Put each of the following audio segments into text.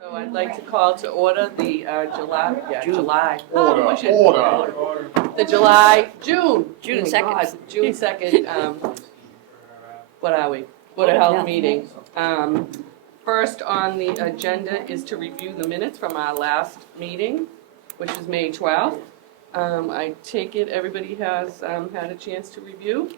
So I'd like to call to order the July. Order. The June. June Oh, 2nd. God, June 2nd, what are we? Board of Health meeting. First on the agenda is to review the minutes from our last meeting, which is May 12th. I take it everybody has had a chance to review.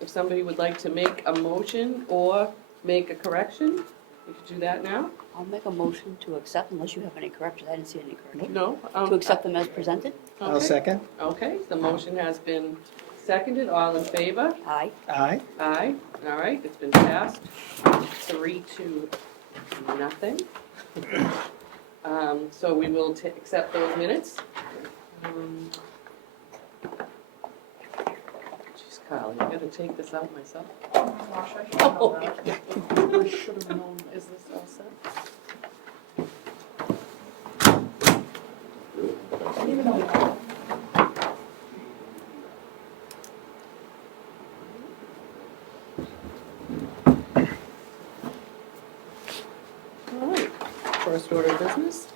If somebody would like to make a motion or make a correction, we could do that now. I'll make a motion to accept unless you have any corrections. I didn't see any corrections. No? To accept them as presented? I'll Okay. second. Okay, the motion has been seconded. All in favor? Aye. Aye. Aye. All right, it's been passed 3-0. So we will accept those minutes. Jeez, Kyle, I gotta take this out myself. Oh, I should have known. Is this all set? All right, first order of business.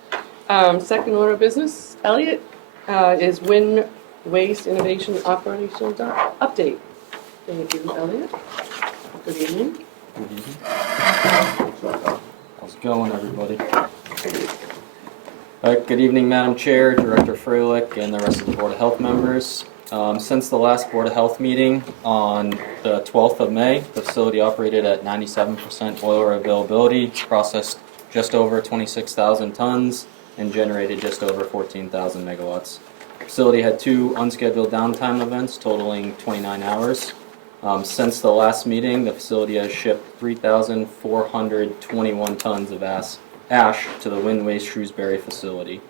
Second order of business, Elliot, is Wind Waste Innovation Operational Update. Thank you, Elliot. Good evening. How's it going, everybody? Good evening, Madam Chair, Director Freilich, and the rest of the Board of Health members. Since the last Board of Health meeting on the 12th of May, the facility operated at 97% boiler availability, processed just over 26,000 tons, and generated just over 14,000 megawatts. The facility had 2 unscheduled downtime events totaling 29 hours. Since the last meeting, the facility has shipped 3,421 tons of ash to the Wind Waste Shrewsbury facility.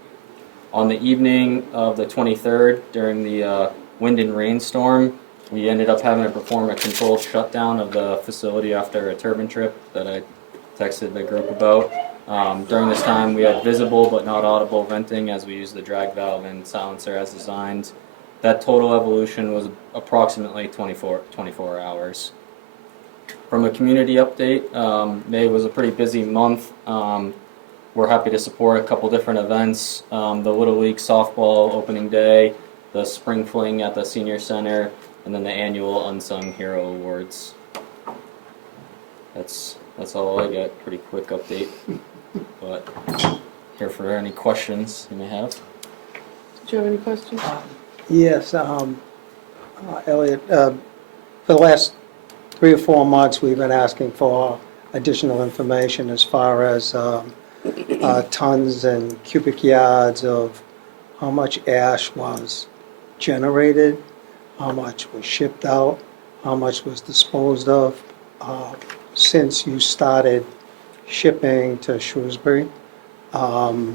On the evening of the 23rd, during the wind and rainstorm, we ended up having to perform a controlled shutdown of the facility after a turbine trip that I texted the group about. During this time, we had visible but not audible venting as we used the drag valve and silencer as designed. That total evolution was approximately 24 hours. From a community update, May was a pretty busy month. We're happy to support a couple different events, the Little League softball opening day, the spring fling at the senior center, and then the annual Unsung Hero Awards. That's all I got. Pretty quick update, but here for any questions you may have. Did you have any questions? Yes, Elliot, for the last 3 or 4 months, we've been asking for additional information as far as tons and cubic yards of how much ash was generated, how much was shipped out, how much was disposed of since you started shipping to Shrewsbury. I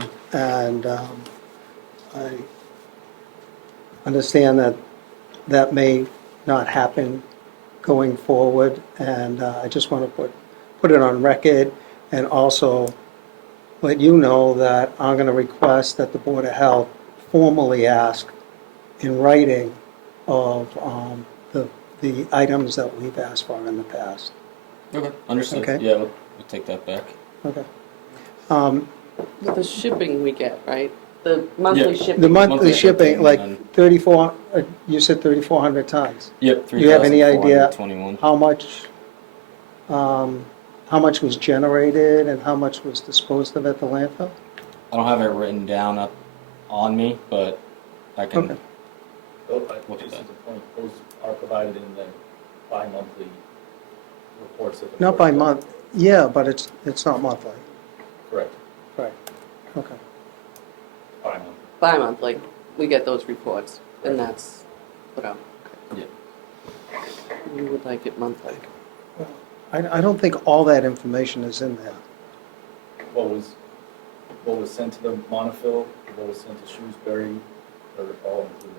understand that that may not happen going forward, and I just want to put it on record and also let you know that I'm going to request that the Board of Health formally ask in writing of the items that we've asked for in the past. Okay, understood. Okay. Yeah, we'll take that back. Okay. The shipping we get, right? The monthly shipping. The monthly shipping, like and 34, you said 3,400 tons. Yep, Do you have any idea 3,421. how much was generated and how much was disposed of at the landfill? I don't have it written down up on me, but I can. Okay. Look at Just that. as a point, those are provided in the bi-monthly reports that the Not board by does. month, yeah, but it's not monthly. Correct, Right, okay. bi-monthly. Bi-monthly, we get those reports, and that's put out. Yeah. You would like it monthly. I don't think all that information is in there. What was sent to the Montefiore, what was sent to Shrewsbury, they're all included in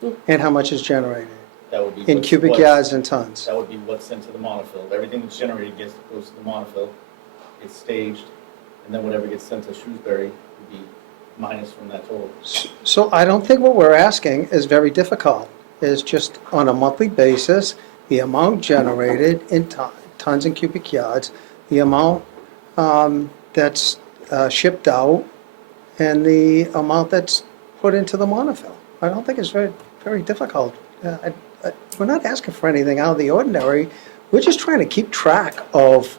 there. And how much is generated That would be. in what's- cubic what's- yards and tons. That would be what's sent to the Montefiore. Everything that's generated goes to the Montefiore, it's staged, and then whatever gets sent to Shrewsbury would be minus from that total. So I don't think what we're asking is very difficult. It's just on a monthly basis, the amount generated in tons and cubic yards, the amount that's shipped out and the amount that's put into the monofill. I don't think it's very, very difficult. We're not asking for anything out of the ordinary. We're just trying to keep track of,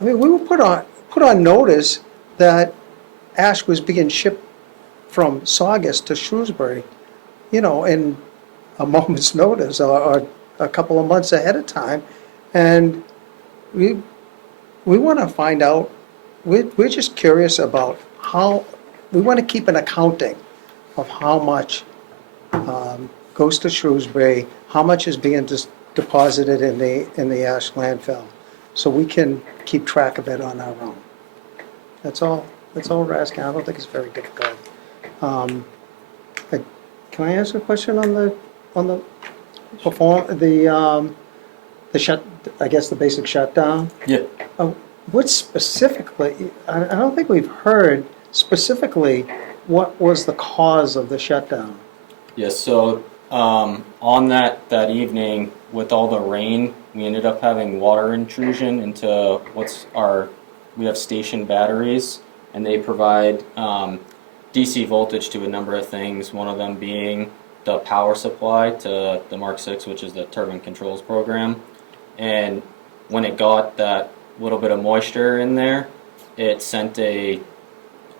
I mean, we were put on notice that ash was being shipped from Saugus to Shrewsbury, you know, in a moment's notice or a couple of months ahead of time. And we want to find out, we're just curious about how, we want to keep an accounting of how much goes to Shrewsbury, how much is being deposited in the ash landfill, so we can keep track of it on our own. That's all we're asking. I don't think it's very difficult. Can I ask a question on the I guess the basic shutdown? Yeah. What specifically, I don't think we've heard specifically what was the cause of the shutdown. Yes, so on that evening, with all the rain, we ended up having water intrusion into we have station batteries, and they provide DC voltage to a number of things, one of them being the power supply to the Mark 6, which is the turbine controls program. And when it got that little bit of moisture in there, it sent a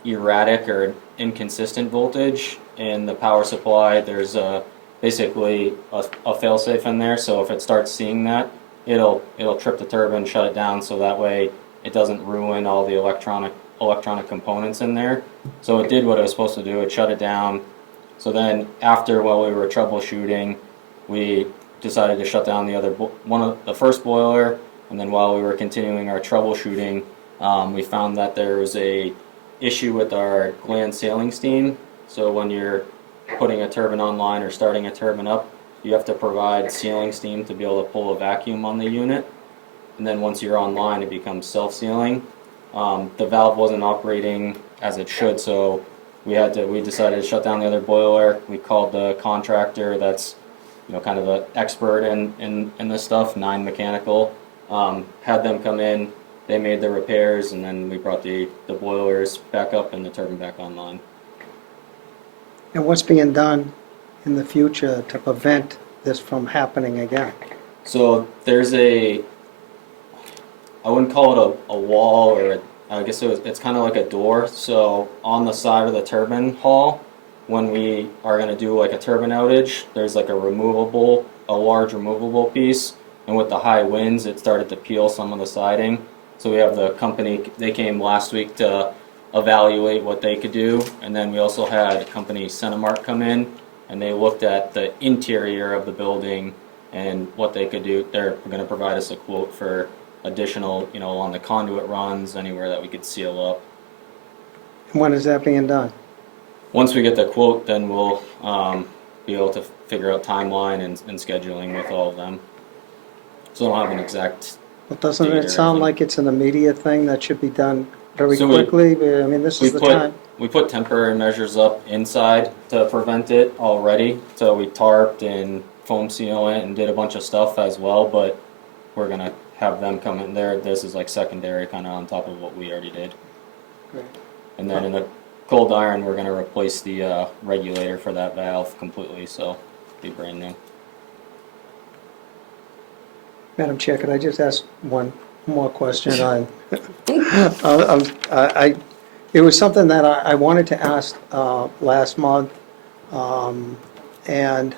erratic or inconsistent voltage in the power supply. There's basically a failsafe in there, so if it starts seeing that, it'll trip the turbine, shut it down, so that way it doesn't ruin all the electronic components in there. So it did what it was supposed to do. It shut it down. So then after, while we were troubleshooting, we decided to shut down the first boiler, and then while we were continuing our troubleshooting, we found that there was a issue with our gland sealing steam. So when you're putting a turbine online or starting a turbine up, you have to provide sealing steam to be able to pull a vacuum on the unit. And then once you're online, it becomes self-sealing. The valve wasn't operating as it should, so we decided to shut down the other boiler. We called the contractor that's, you know, kind of the expert in this stuff, 9 Mechanical. Had them come in, they made the repairs, and then we brought the boilers back up and the turbine back online. And what's being done in the future to prevent this from happening again? So there's I wouldn't call it a wall, or I guess it's kind of like a door. So on the side of the turbine hall, when we are going to do like a turbine outage, there's like a large removable piece, and with the high winds, it started to peel some of the siding. So we have the company, they came last week to evaluate what they could do, and then we also had company Centimark come in, and they looked at the interior of the building and what they could do. They're going to provide us a quote for additional, you know, along the conduit runs, anywhere that we could seal up. And when is that being done? Once we get the quote, then we'll be able to figure out timeline and scheduling with all of them. So I don't have an exact. But doesn't it sound like it's an immediate thing that should be done very quickly? I mean, this is the time. We put temporary measures up inside to prevent it already. So we tarped and foam seal it and did a bunch of stuff as well, but we're going to have them come in there. This is like secondary, kind of on top of what we already did. Great. And then in the cold iron, we're going to replace the regulator for that valve completely, so it'll be brand new. Madam Chair, could I just ask one more question on, it was something that I wanted to ask last month, and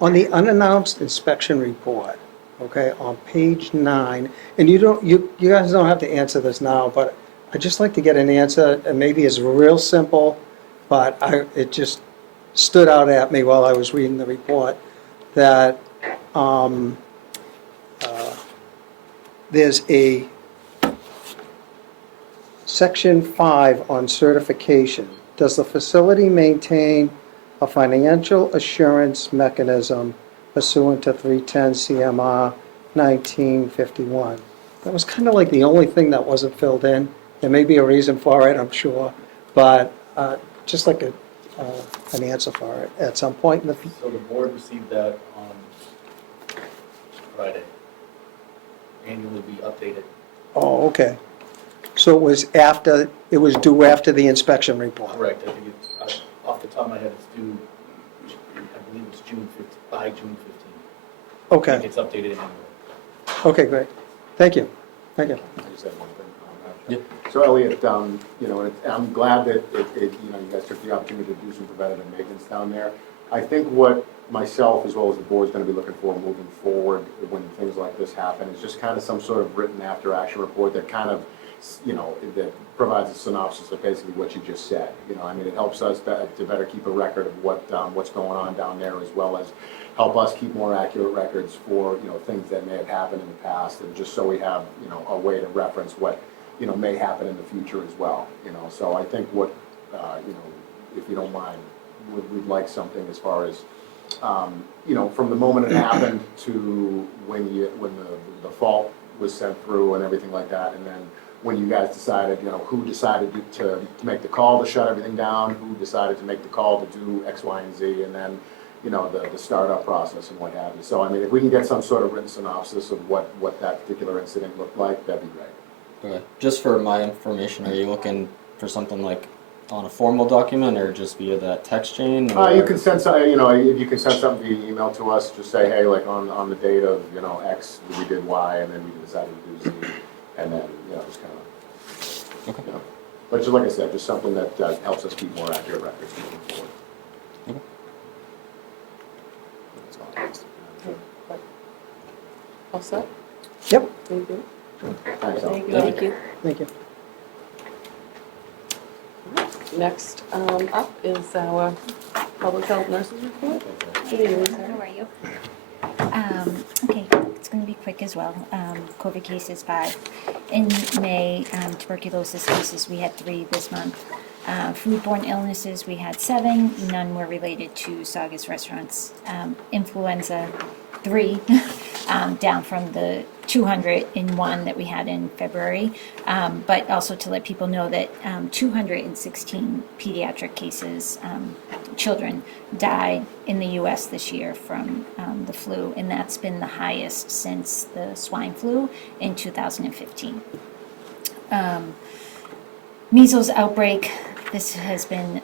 on the unannounced inspection report, okay, on page 9, and you guys don't have to answer this now, but I'd just like to get an answer, and maybe it's real simple, but it just stood out at me while I was reading the report, that there's a section 5 on certification. Does the facility maintain a financial assurance mechanism pursuant to 310 CMR 1951? That was kind of like the only thing that wasn't filled in. There may be a reason for it, I'm sure, but just like an answer for it at some point in the future. So the board received that on Friday. Annually be updated. Oh, okay. So it was due after the inspection report? Correct, I think it's, off the top of my head, it's due, I believe it's by June 15th. I Okay, think it's updated annually. okay, great. Thank you. Thank you. I just have one thing on that. Yep. So Elliot, I'm glad that you guys took the opportunity to do some preventative maintenance down there. I think what myself as well as the board is going to be looking for moving forward when things like this happen is just kind of some sort of written after action report that kind of, that provides a synopsis of basically what you just said. I mean, it helps us to better keep a record of what's going on down there, as well as help us keep more accurate records for, things that may have happened in the past, and just so we have, a way to reference what, may happen in the future as well. So I think what, if you don't mind, we'd like something as far as, from the moment it happened to when the fault was sent through and everything like that, and then when you guys decided, who decided to make the call to shut everything down, who decided to make the call to do X, Y, and Z, and then, the startup process and what have you. So, I mean, if we can get some sort of written synopsis of what that particular incident looked like, that'd be great. Okay. Just for my information, are you looking for something like on a formal document or just via that text chain? You can send some, if you can send something via email to us, just say, hey, like on the date of, X, we did Y, and then we decided to do Z, and then, just kind of, Okay. But just like I said, just something that helps us keep more accurate records moving forward. Okay. That's all. All set? Yep, Thank you. Thanks, Al. Thank you. thank you. Next up is our public health nurses report. Good evening, Sarah. How are you? Okay, it's going to be quick as well. COVID cases 5. In May, tuberculosis cases, we had 3 this month. Foodborne illnesses, we had 7. None were related to Saugus restaurants. Influenza, 3, down from the 201 that we had in February. But also to let people know that 216 pediatric cases, children, died in the U.S. this year from the flu, and that's been the highest since the swine flu in 2015. Measles outbreak, this has been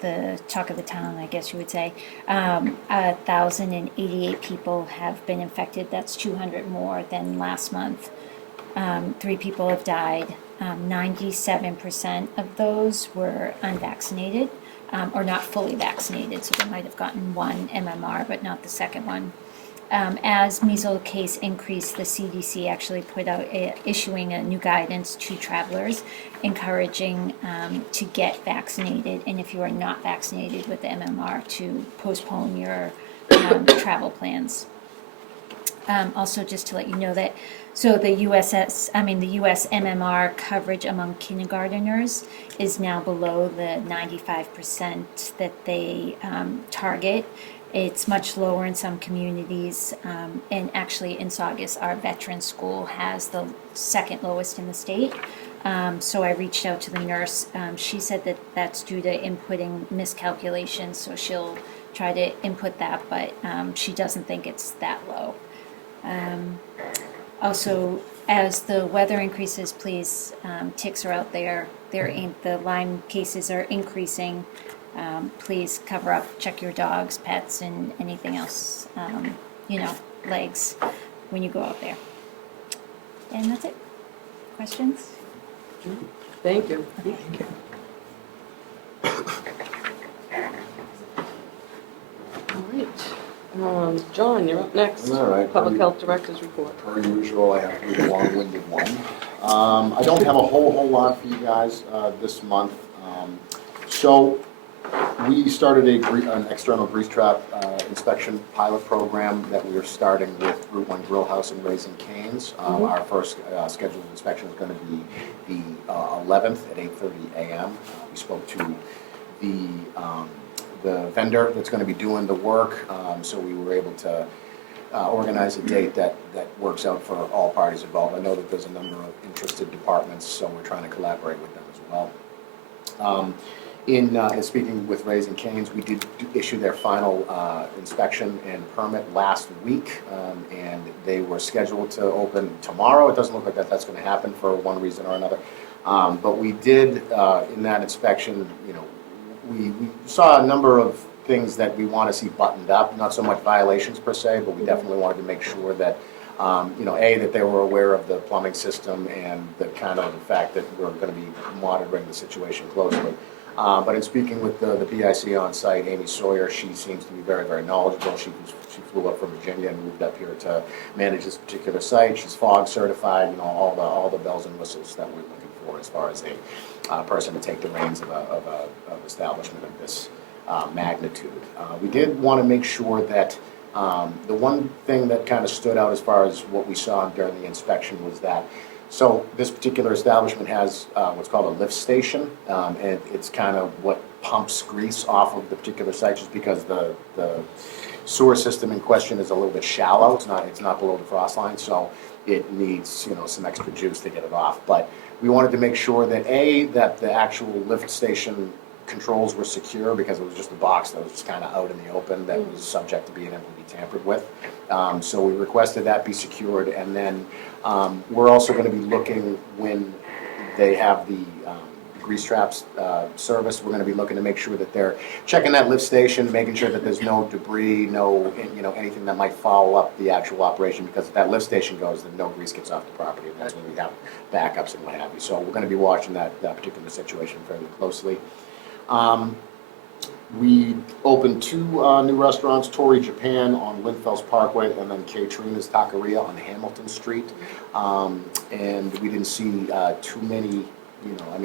the talk of the town, I guess you would say. 1,088 people have been infected. That's 200 more than last month. 3 people have died. 97% of those were unvaccinated or not fully vaccinated, so they might have gotten 1 MMR, but not the second one. As measles case increased, the CDC actually put out issuing a new guidance to travelers, encouraging to get vaccinated, and if you are not vaccinated with the MMR, to postpone your travel plans. Also, just to let you know that, so the US MMR coverage among kindergarteners is now below the 95% that they target. It's much lower in some communities, and actually in Saugus, our veteran school has the second lowest in the state. So I reached out to the nurse. She said that that's due to inputting miscalculations, so she'll try to input that, but she doesn't think it's that low. Also, as the weather increases, please, ticks are out there. The Lyme cases are increasing. Please cover up, check your dogs, pets, and anything else, legs, when you go out there. And that's it. Questions? Thank you. All right. John, you're up next. All right. Public Health Director's report. Per usual, I have to read a long-winded one. I don't have a whole lot for you guys this month. So we started an external grease trap inspection pilot program that we are starting with Route 1 Grill House and Raising Cane's. Our first scheduled inspection is going to be the 11th at 8:30 a.m. We spoke to the vendor that's going to be doing the work, so we were able to organize a date that works out for all parties involved. I know that there's a number of interested departments, so we're trying to collaborate with them as well. In speaking with Raising Cane's, we did issue their final inspection and permit last week, and they were scheduled to open tomorrow. It doesn't look like that's going to happen for one reason or another. But we did, in that inspection, we saw a number of things that we want to see buttoned up, not so much violations per se, but we definitely wanted to make sure that, that they were aware of the plumbing system and the fact that we're going to be monitoring the situation closely. But in speaking with the BIC on site, Amy Sawyer, she seems to be very, very knowledgeable. She flew up from Virginia and moved up here to manage this particular site. She's FOG certified, all the bells and whistles that we're looking for as far as a person to take the reins of an establishment of this magnitude. We did want to make sure that the one thing that kind of stood out as far as what we saw during the inspection was that, so this particular establishment has what's called a lift station, and it's kind of what pumps grease off of the particular site, just because the sewer system in question is a little bit shallow. It's not below the frost line, so it needs some extra juice to get it off. But we wanted to make sure that that the actual lift station controls were secure, because it was just a box that was just kind of out in the open that was subject to being able to be tampered with. So we requested that be secured, and then we're also going to be looking when they have the grease traps service. We're going to be looking to make sure that they're checking that lift station, making sure that there's no debris, no anything that might foul up the actual operation, because if that lift station goes, then no grease gets off the property, and that's when we have backups and what have you. So we're going to be watching that particular situation fairly closely. We opened 2 new restaurants, Tori Japan on Linfells Parkway, and then Katrina's Taqueria on Hamilton Street. And we didn't see too many,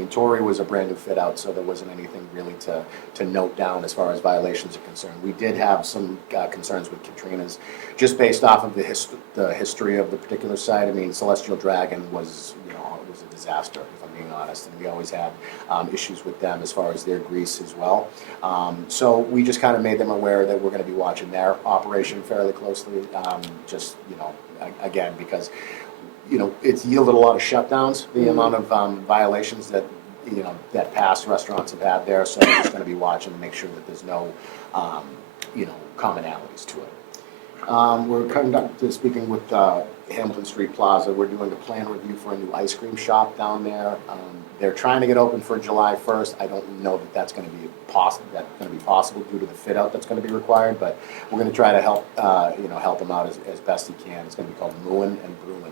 Tori was a brand new fit out, so there wasn't anything really to note down as far as violations are concerned. We did have some concerns with Katrina's, just based off of the history of the particular site. Celestial Dragon was a disaster, if I'm being honest, and we always had issues with them as far as their grease as well. So we just kind of made them aware that we're going to be watching their operation fairly closely, again, because it's yielded a lot of shutdowns, the amount of violations that that past restaurants have had there. So we're just going to be watching to make sure that there's no commonalities to it. We're speaking with Hamilton Street Plaza. We're doing a plan review for a new ice cream shop down there. They're trying to get open for July 1st. I don't know that that's going to be possible due to the fit out that's going to be required, but we're going to try to help them out as best he can. It's going to be called Mooin and Bruin.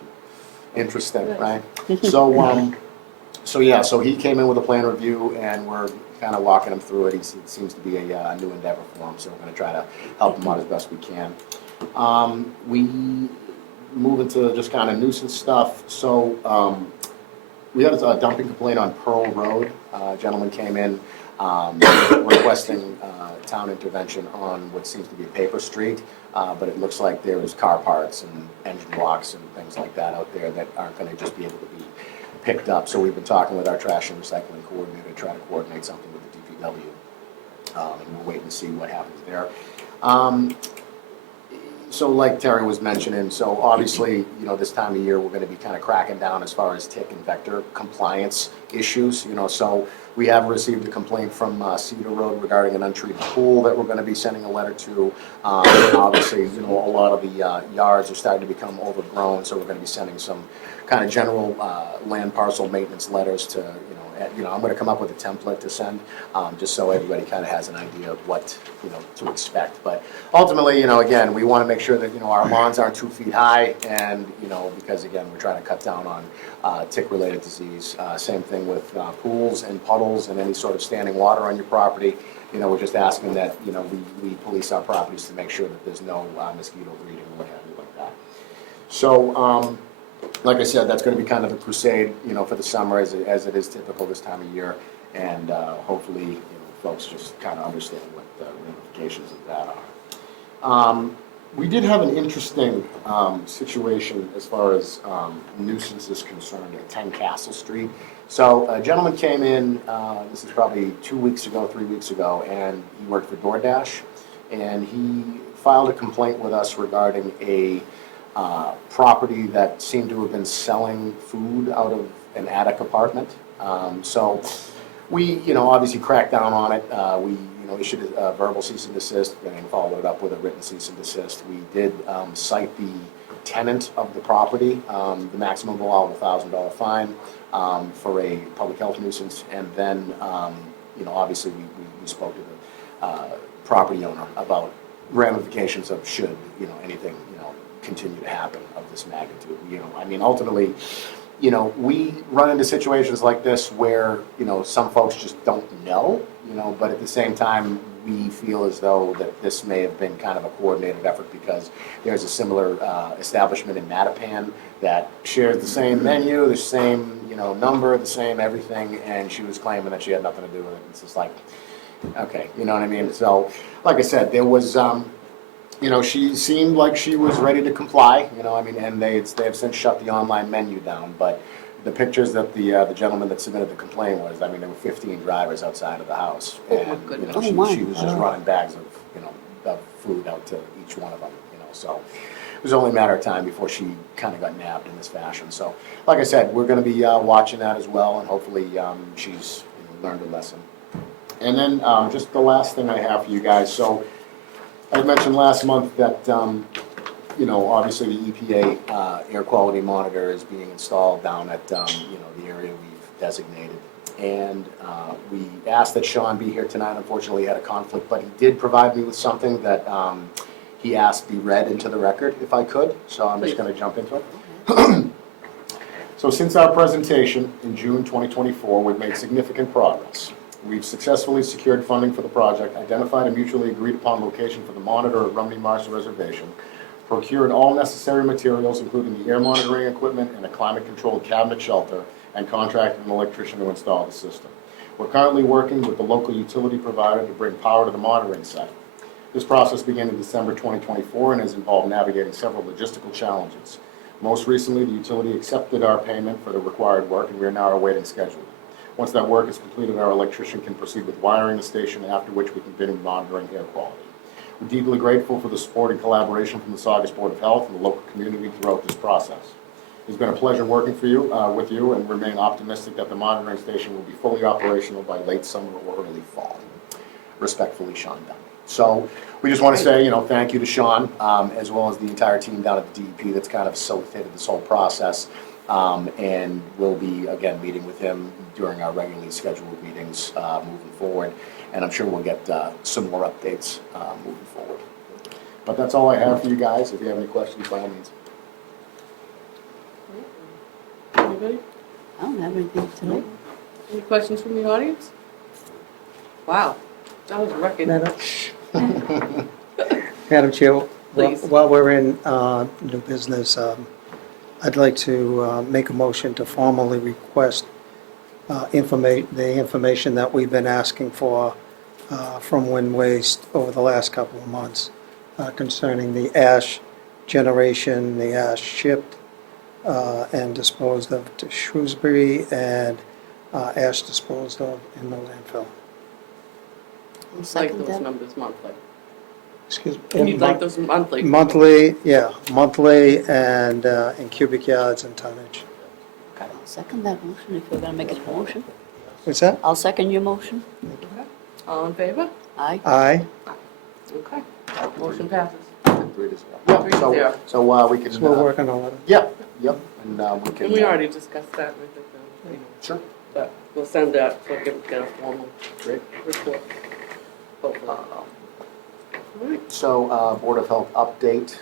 Interesting, right? So he came in with a plan review, and we're kind of walking him through it. It seems to be a new endeavor for him, so we're going to try to help him out as best we can. We move into just kind of nuisance stuff. So we had a dumping complaint on Pearl Road. A gentleman came in requesting town intervention on what seems to be a paper street, but it looks like there's car parts and engine blocks and things like that out there that aren't going to just be able to be picked up. So we've been talking with our trash and recycling coordinator to try to coordinate something with the DPW, and we're waiting to see what happens there. So like Terry was mentioning, so obviously, this time of year, we're going to be kind of cracking down as far as tick and vector compliance issues, so we have received a complaint from Cedar Road regarding an untreated pool that we're going to be sending a letter to. And obviously, a lot of the yards are starting to become overgrown, so we're going to be sending some kind of general land parcel maintenance letters to, I'm going to come up with a template to send, just so everybody kind of has an idea of what, to expect. But ultimately, again, we want to make sure that, our lawns aren't 2 feet high, and, because again, we're trying to cut down on tick-related disease. Same thing with pools and puddles and any sort of standing water on your property. We're just asking that, we police our properties to make sure that there's no mosquito breeding or what have you like that. So, like I said, that's going to be kind of a crusade, for the summer, as it is typical this time of year, and hopefully, folks just kind of understand what the ramifications of that are. We did have an interesting situation as far as nuisance is concerned at 10 Castle Street. So a gentleman came in, this is probably 3 weeks ago, and he worked for DoorDash, and he filed a complaint with us regarding a property that seemed to have been selling food out of an attic apartment. So we, obviously cracked down on it. We, issued a verbal cease and desist and followed it up with a written cease and desist. We did cite the tenant of the property, the maximum allowable $1,000 fine for a public health nuisance. And then, obviously we spoke to the property owner about ramifications of should, anything, continue to happen of this magnitude. Ultimately, we run into situations like this where, some folks just don't know, but at the same time, we feel as though that this may have been kind of a coordinated effort because there's a similar establishment in Mattapan that shares the same menu, the same, number, the same everything, and she was claiming that she had nothing to do with it. It's just like, okay, you know what I mean? So, like I said, there was, she seemed like she was ready to comply, and they have since shut the online menu down, but the pictures that the gentleman that submitted the complaint was, there were 15 drivers outside of the house. Oh, my And, goodness. she Oh, my. was just running bags of, of food out to each one of them, so it was only a matter of time before she kind of got nabbed in this fashion. So, like I said, we're going to be watching that as well, and hopefully she's learned a lesson. And then just the last thing I have for you guys. So I mentioned last month that, obviously the EPA air quality monitor is being installed down at, the area we've designated. And we asked that Sean be here tonight. Unfortunately, he had a conflict, but he did provide me with something that he asked be read into the record, if I could. So I'm just going to jump into it. So since our presentation in June 2024, we've made significant progress. We've successfully secured funding for the project, identified a mutually agreed upon location for the monitor at Rumney Marsh Reservation, procured all necessary materials, including the air monitoring equipment and a climate-controlled cabinet shelter, and contracted an electrician to install the system. We're currently working with the local utility provider to bring power to the monitoring site. This process began in December 2024 and has involved navigating several logistical challenges. Most recently, the utility accepted our payment for the required work, and we are now awaiting scheduling. Once that work is completed, our electrician can proceed with wiring the station, after which we can begin monitoring air quality. We're deeply grateful for the support and collaboration from the Saugus Board of Health and the local community throughout this process. It's been a pleasure working with you, and remain optimistic that the monitoring station will be fully operational by late summer or early fall. Respectfully, Sean Dunn. So we just want to say, thank you to Sean, as well as the entire team down at the DEP that's kind of facilitated this whole process. And we'll be, again, meeting with him during our regularly scheduled meetings moving forward. And I'm sure we'll get some more updates moving forward. But that's all I have for you guys. If you have any questions, by all means. Anybody? I don't have anything tonight. Any questions from the audience? Wow, that was a record. Madam Chair, Please. while we're in new business, I'd like to make a motion to formally request the information that we've been asking for from Wind Waste over the last couple of months concerning the ash generation, the ash shipped and disposed of to Shrewsbury, and ash disposed of in the landfill. I'll Like second those that. numbers monthly. Excuse me. And you'd like those monthly? Monthly, yeah, monthly and in cubic yards and tonnage. I'll second that motion if you're gonna make it a motion. What's that? I'll second your motion. Okay. All in favor? Aye. Aye. Okay. Motion passes. 3-0. Yeah, 3-0. so we can. So we're working on it. Yep. And we can. And we already discussed that with the, Sure. but we'll send that, so get a formal Great. report. Hopefully. All right. So, Board of Health update.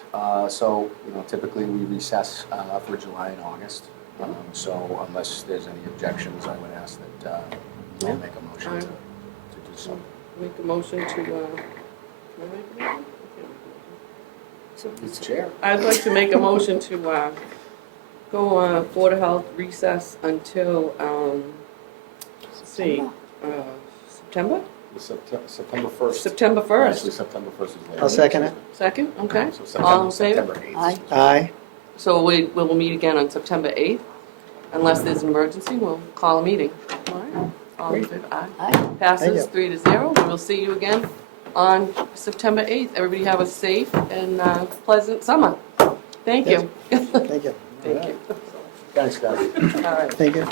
So, typically we recess for July and August. So unless there's any objections, I would ask that Yeah. I'll make a motion to do so. Make a motion to, can I make a motion? I can't make a motion. Mr. Chair. I'd like to make a motion to go on Board of Health recess until, let's see, September? September 1st. September Actually, 1st. September 1st is later. I'll second it. Second, okay. So All in September favor? 8th. Aye. Aye. So we will meet again on September 8th. Unless there's an emergency, we'll call a meeting. All right. All in favor? Aye. Aye. Passes Thank 3-0. We will see you again on September 8th. Everybody have a safe and pleasant summer. Thank you. Thank you. Thank you. Thanks, guys. All right. Thank you.